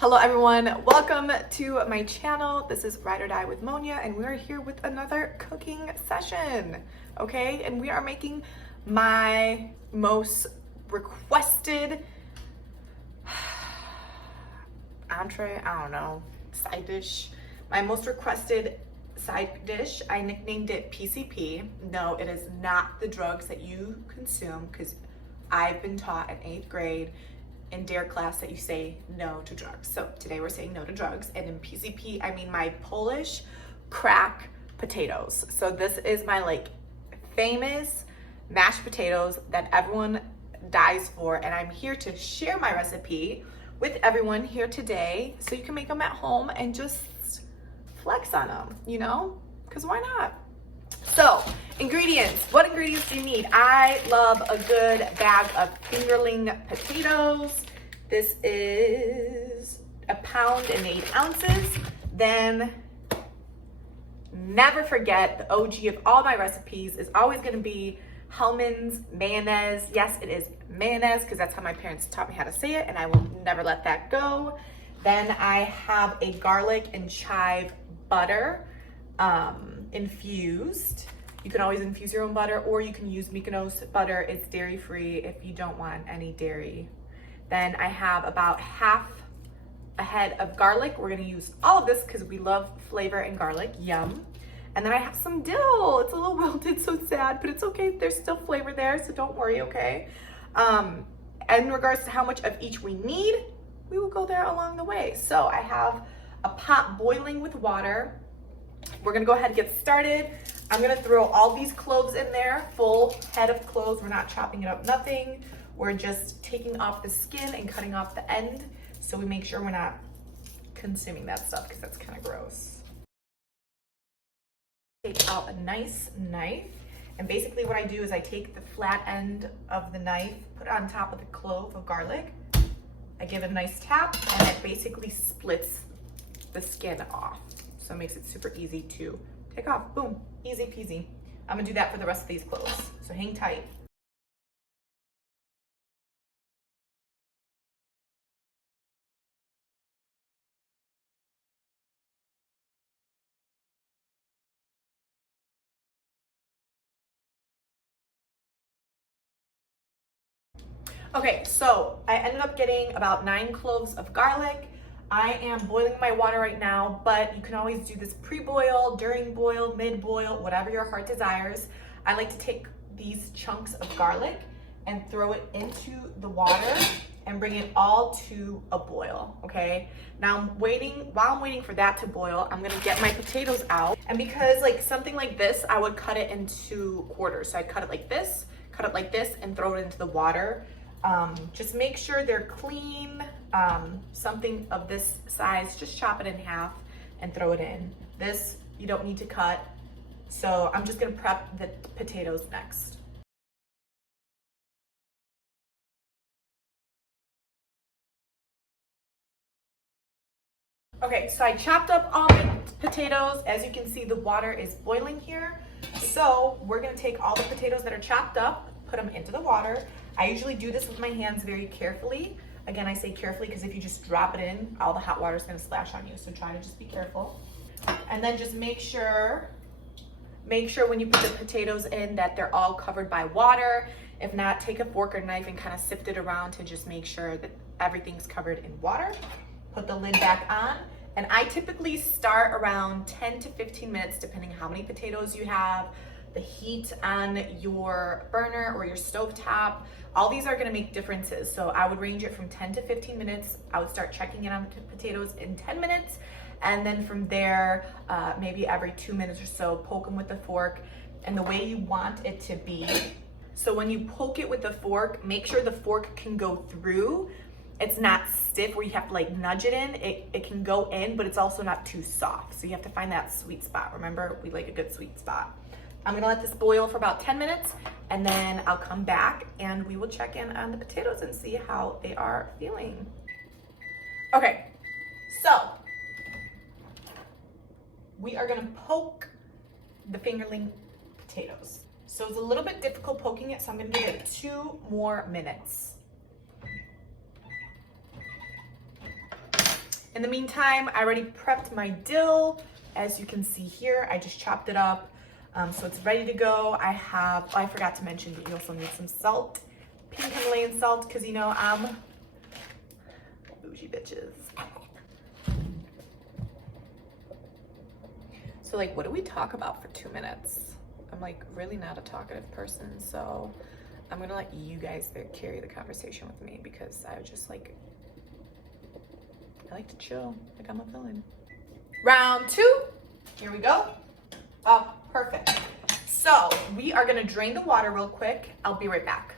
Hello everyone, welcome to my channel. This is Ride or Die with Monia and we're here with another cooking session, okay? And we are making my most requested entree, I don't know, side dish. My most requested side dish, I nicknamed it PCP. No, it is not the drugs that you consume because I've been taught in 8th grade in dare class that you say no to drugs. So today we're saying no to drugs, and in PCP I mean my Polish crack potatoes. So this is my famous mashed potatoes that everyone dies for, and I'm here to share my recipe with everyone here today so you can make them at home and just flex on them, you know, because why not? So ingredients, what ingredients do you need? I love a good bag of fingerling potatoes. This is 1 pound and 8 ounces. Then never forget, the OG of all my recipes is always going to be Hellmann's mayonnaise. Yes, it is mayonnaise because that's how my parents taught me how to say it, and I will never let that go. Then I have a garlic and chive butter, infused. You can always infuse your own butter, or you can use Mykonos butter. It's dairy free if you don't want any dairy. Then I have about half a head of garlic. We're gonna use all of this because we love flavor and garlic, yum. And then I have some dill. It's a little wilted, so sad, but it's okay. There's still flavor there, so don't worry, okay? In regards to how much of each we need, we will go there along the way. So I have a pot boiling with water. We're gonna go ahead and get started. I'm gonna throw all these cloves in there, full head of cloves. We're not chopping it up, nothing. We're just taking off the skin and cutting off the end, so we make sure we're not consuming that stuff because that's kind of gross. Take out a nice knife, and basically what I do is I take the flat end of the knife, put it on top of the clove of garlic. I give it a nice tap, and it basically splits the skin off. So it makes it super easy to take off. Boom, easy peasy. I'm gonna do that for the rest of these cloves, so hang tight. Okay, so I ended up getting about 9 cloves of garlic. I am boiling my water right now, but you can always do this pre-boil, during boil, mid-boil, whatever your heart desires. I like to take these chunks of garlic and throw it into the water and bring it all to a boil, okay? Now while I'm waiting for that to boil, I'm gonna get my potatoes out. And because something like this, I would cut it into quarters. So I'd cut it like this, and throw it into the water. Just make sure they're clean. Something of this size, just chop it in half and throw it in. This you don't need to cut. So I'm just gonna prep the potatoes next. Okay, so I chopped up all the potatoes. As you can see, the water is boiling here. So we're gonna take all the potatoes that are chopped up, put them into the water. I usually do this with my hands very carefully. Again, I say carefully because if you just drop it in, all the hot water is gonna splash on you. So try to just be careful. And then just make sure when you put the potatoes in that they're all covered by water. If not, take a fork or knife and kind of sift it around to just make sure that everything's covered in water. Put the lid back on. And I typically start around 10 to 15 minutes, depending how many potatoes you have, the heat on your burner or your stovetop. All these are gonna make differences. So I would range it from 10 to 15 minutes. I would start checking in on the potatoes in 10 minutes. And then from there, maybe every 2 minutes or so, poke them with the fork and the way you want it to be. So when you poke it with the fork, make sure the fork can go through. It's not stiff where you have to nudge it in. It can go in, but it's also not too soft. So you have to find that sweet spot. Remember, we like a good sweet spot. I'm gonna let this boil for about 10 minutes, and then I'll come back and we will check in on the potatoes and see how they are feeling. Okay, so we are gonna poke the fingerling potatoes. So it's a little bit difficult poking it, so I'm gonna give it 2 more minutes. In the meantime, I already prepped my dill. As you can see here, I just chopped it up. So it's ready to go. I forgot to mention that you also need some salt, pink Himalayan salt, because you know I'm bougie bitches. So like, what do we talk about for 2 minutes? I'm like really not a talkative person, so I'm gonna let you guys carry the conversation with me because I like to chill, like I'm a villain. Round 2, here we go. Oh, perfect. So we are gonna drain the water real quick. I'll be right back.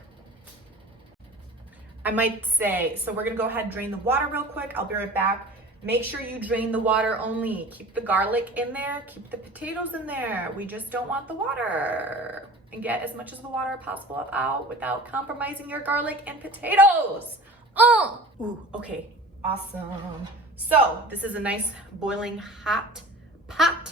I might say, so we're gonna go ahead and drain the water real quick. I'll be right back. Make sure you drain the water only. Keep the garlic in there, keep the potatoes in there. We just don't want the water. And get as much of the water possible out without compromising your garlic and potatoes. Ooh, okay, awesome. So this is a nice boiling hot pot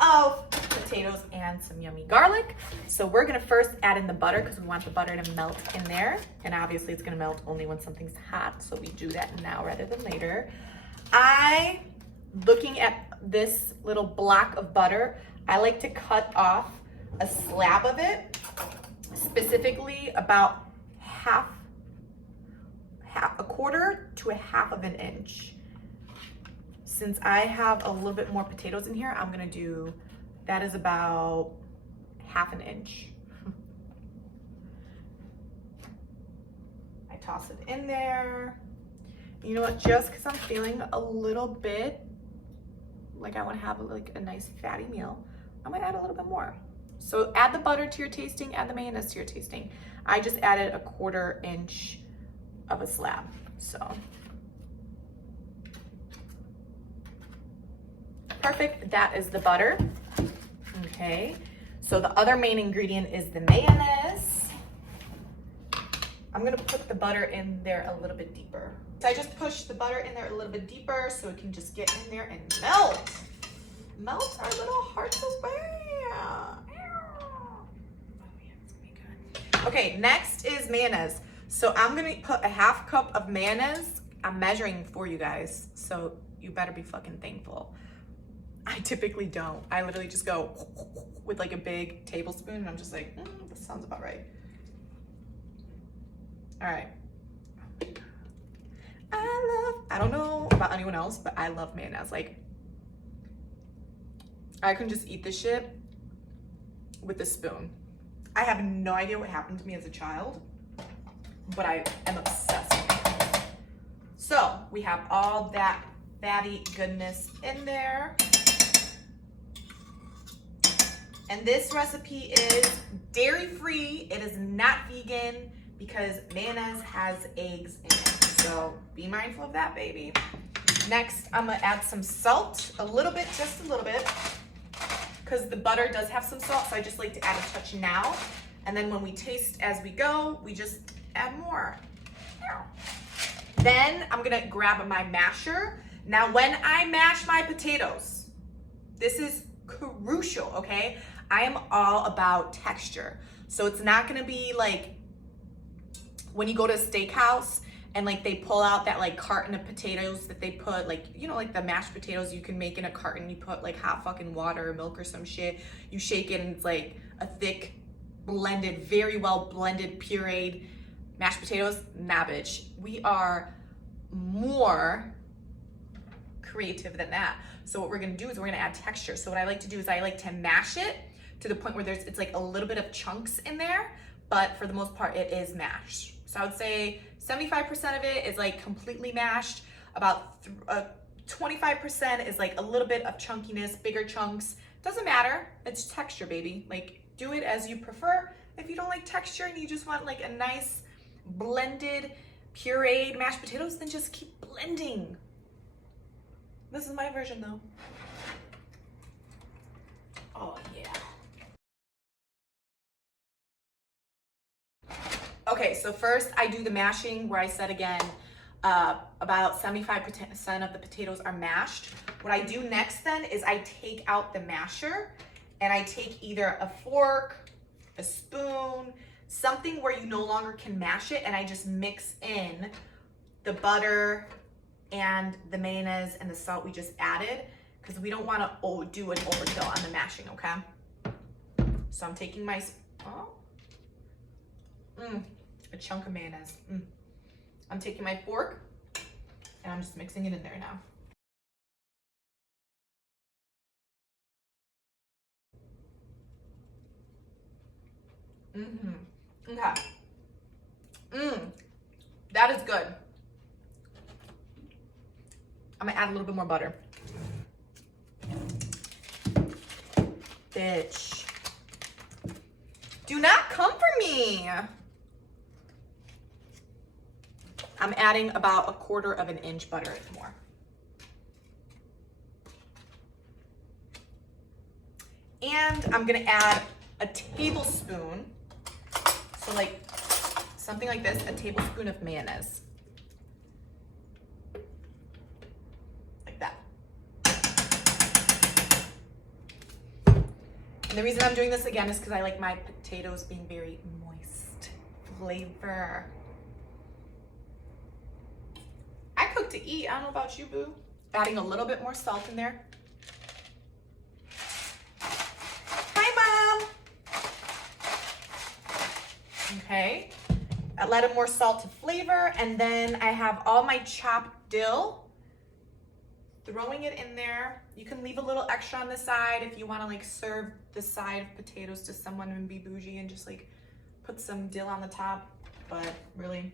of potatoes and some yummy garlic. So we're gonna first add in the butter because we want the butter to melt in there. And obviously it's gonna melt only when something's hot. So we do that now rather than later. Looking at this little block of butter, I like to cut off a slab of it, specifically about a quarter to a half of an inch. Since I have a little bit more potatoes in here, I'm gonna do, that is about half an inch. I toss it in there. You know what, just because I'm feeling a little bit like I want to have like a nice fatty meal, I'm gonna add a little bit more. So add the butter to your tasting, add the mayonnaise to your tasting. I just added a quarter inch of a slab, so. Perfect, that is the butter. Okay, so the other main ingredient is the mayonnaise. I'm gonna put the butter in there a little bit deeper. So I just pushed the butter in there a little bit deeper so it can just get in there and melt. Melt our little hearts away. Oh yeah, it's gonna be good. Okay, next is mayonnaise. So I'm gonna put a half cup of mayonnaise. I'm measuring for you guys, so you better be fucking thankful. I typically don't. I literally just go with like a big tablespoon and I'm just like, this sounds about right. All right. I don't know about anyone else, but I love mayonnaise. Like, I can just eat this shit with a spoon. I have no idea what happened to me as a child, but I am obsessed with it. So we have all that fatty goodness in there. And this recipe is dairy-free. It is not vegan because mayonnaise has eggs in it. So be mindful of that, baby. Next, I'm gonna add some salt, a little bit, just a little bit, because the butter does have some salt, so I just like to add a touch now. And then when we taste as we go, we just add more. Then I'm gonna grab my masher. Now, when I mash my potatoes, this is crucial, okay? I am all about texture. So it's not gonna be like when you go to a steakhouse and like they pull out that like carton of potatoes that they put like, you know, like the mashed potatoes you can make in a carton, you put like hot fucking water or milk or some shit, you shake it and it's like a thick blended, very well blended, pureed mashed potatoes. Nah, bitch. We are more creative than that. So what we're gonna do is we're gonna add texture. So what I like to do is I like to mash it to the point where it's like a little bit of chunks in there, but for the most part it is mashed. So I would say 75% of it is like completely mashed, about 25% is like a little bit of chunkiness, bigger chunks. Doesn't matter, it's texture, baby. Like, do it as you prefer. If you don't like texture and you just want like a nice blended, pureed mashed potatoes, then just keep blending. This is my version though. Oh yeah. Okay, so first I do the mashing where I said again, about 75% of the potatoes are mashed. What I do next then is I take out the masher and I take either a fork, a spoon, something where you no longer can mash it, and I just mix in the butter and the mayonnaise and the salt we just added, because we don't want to do an overkill on the mashing, okay? So I'm taking my, a chunk of mayonnaise. I'm taking my fork and I'm just mixing it in there now. Okay. That is good. I'm gonna add a little bit more butter. Bitch. Do not come for me. I'm adding about 1/4 inch butter more. And I'm gonna add a tablespoon, so like something like this, a tablespoon of mayonnaise. Like that. And the reason I'm doing this again is because I like my potatoes being very moist. Flavor. I cook to eat. I don't know about you, boo. Adding a little bit more salt in there. Hi, Mom. Okay. I add more salt to flavor, and then I have all my chopped dill. Throwing it in there. You can leave a little extra on the side if you want to like serve the side of potatoes to someone and be bougie and just like put some dill on the top. But really,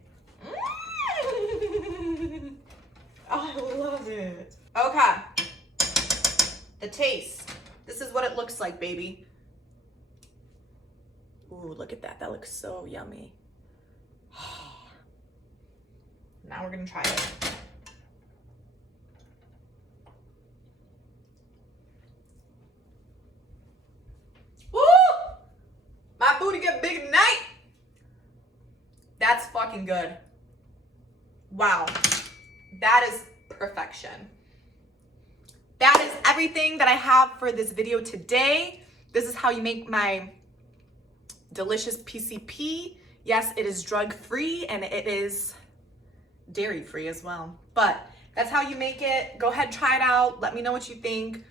I love it. Okay. The taste. This is what it looks like, baby. Ooh, look at that. That looks so yummy. Now we're gonna try it. Woo! My booty get big tonight. That's fucking good. Wow. That is perfection. That is everything that I have for this video today. This is how you make my delicious PCP. Yes, it is drug-free and it is dairy-free as well. But that's how you make it. Go ahead, try it out. Let me know what you think.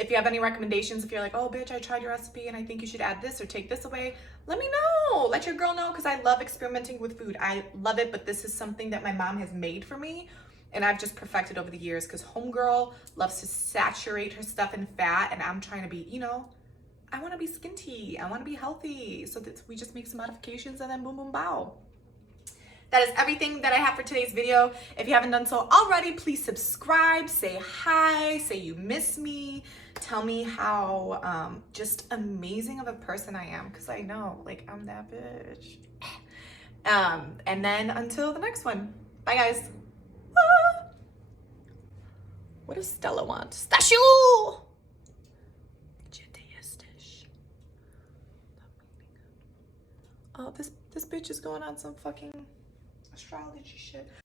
If you have any recommendations, if you're like, oh, bitch, I tried your recipe and I think you should add this or take this away, let me know. Let your girl know, because I love experimenting with food. I love it, but this is something that my mom has made for me and I've just perfected over the years, because homegirl loves to saturate her stuff in fat and I'm trying to be, you know, I want to be skinty. I want to be healthy. So that we just make some modifications and then boom, boom, bow. That is everything that I have for today's video. If you haven't done so already, please subscribe, say hi, say you miss me. Tell me how just amazing of a person I am, because I know, like, I'm that bitch. And then until the next one. Bye, guys. Ah. What does Stella want? Stashu! Oh, this bitch is going on some fucking astrology shit.